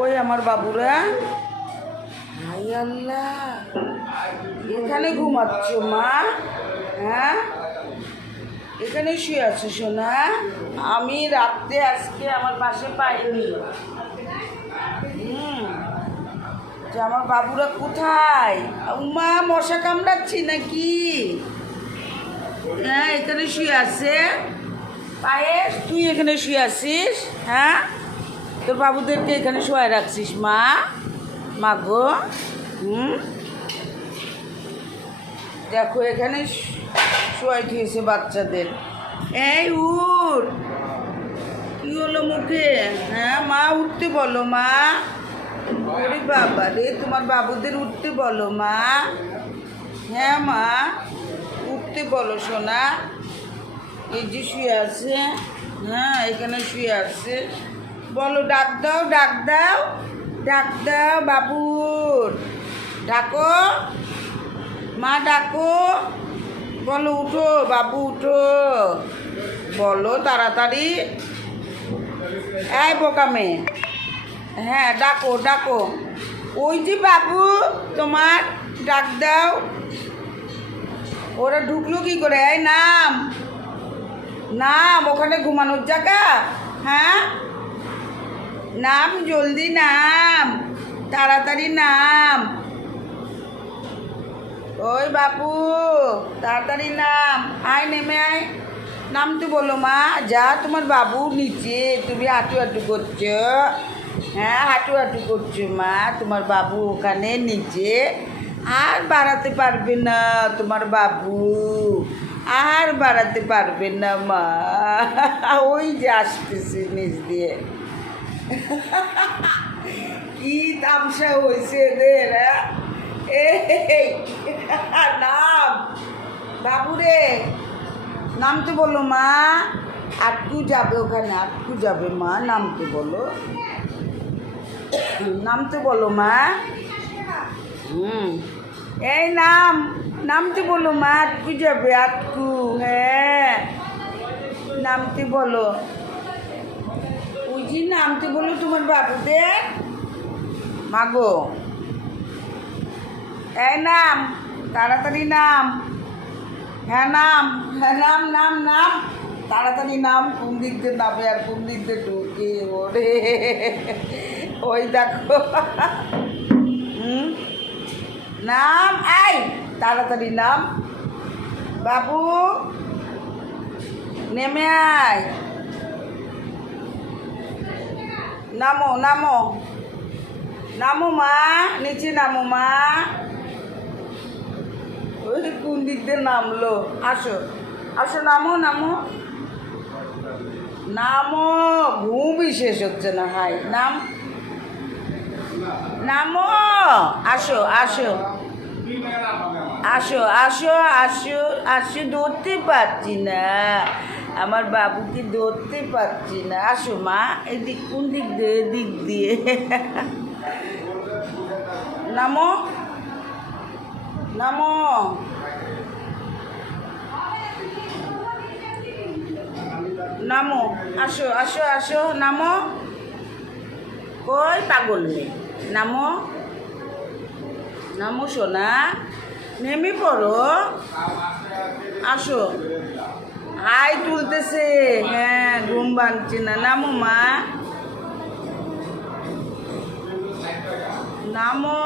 ওই আমার বাবুরা। হাই আল্লাহ, এখানে ঘুমাচ্ছ মা? হ্যাঁ? এখানে শুয়ে আছো সোনা? আমি রাত্রে আজকে আমার পাশে পাইনি। হুম। যে আমার বাবুরা কোথায়? মা মশা কামড়াচ্ছি নাকি? হ্যাঁ এখানে শুয়ে আছে। পায়েস, তুই এখানে শুয়ে আছিস? হ্যাঁ? তোর বাবুদেরকে এখানে শোয়াই রাখছিস, মা? মা গো, হুম? দেখো, এখানে শোয়াই দিয়েছে বাচ্চাদের। এই উঠ। কি হলো মুখে? হ্যাঁ মা, উঠতে বলো, মা। ওরে বাবা রে, তোমার বাবুদের উঠতে বলো, মা। হ্যাঁ মা, উঠতে বলো, সোনা। এই যে শুয়ে আছে হ্যাঁ এখানে শুয়ে আছে। বলো, ডাক দাও ডাক দাও ডাক দাও বাবুর ডাকো। মা, ডাকো। বলো, উঠো, বাবু, উঠো। বলো, তাড়াতাড়ি। এই বোকা মেয়ে। হ্যাঁ ডাকো ডাকো। ওই যে বাবু, তোমার ডাক দাও। ওরা ঢুকলো কি করে? এই নাম। নাম, ওখানে ঘুমানোর জায়গা? হ্যাঁ? নাম, জলদি নাম, তাড়াতাড়ি নাম। ওই বাপু, তাড়াতাড়ি নাম। আয়, নেমে আয়। নাম তো বলো মা। যা তোমার বাবু নিচে, তুমি হাঁটু হাঁটু করছ। হ্যাঁ হাঁটু হাঁটু করছ মা। তোমার বাবু ওখানে নিচে। আর বাড়াতে পারবে না তোমার বাবু। আর বাড়াতে পারবে না মা। ওই যে আসতেছে নিচ দিয়ে। কি তামসা হয়েছে এদের নাম? বাবুরে নামতে বলো মা। আটকু যাবে ওখানে, আটকু যাবে মা নামতে বলো। নামতে বলো মা। হুম। এই নাম নামতে বলো মা, আটকু যাবে, আটকু হ্যাঁ। নামতে বলো। যে নামতে বলো তোমার বাবুদের। মাগো। এই নাম, তাড়াতাড়ি নাম। হ্যাঁ নাম হ্যাঁ নাম নাম নাম। তাড়াতাড়ি নাম, কোন দিক দিয়ে নামে আর কোন দিক দিয়ে ঢুকে? ওরে, ওই দেখো। নাম আই তাড়াতাড়ি নাম। বাবু, নেমে আয়। নামো নামো নামো মা নিচে নামো মা ওই কোন দিক দিয়ে নামলো? আসো। আসো, নামো নামো। নামো, ঘুমই শেষ হচ্ছে না, হাই। নাম, নামো। আসো। আসো আসো আসো আসো আসো, ধরতে পারছি না। আমার বাবুকে ধরতে পারছি না। আসো মা, এদিক কোন দিক দিয়ে? এদিক দিয়ে। নামো। নামো। নামো। আসো আসো আসো। নামো। কই পাগল নেই নামো। নামো সোনা। নেমে পড়ো। আসো। হাই তুলতেছে। হ্যাঁ ঘুম ভাঙছে না। নামো মা। নামো।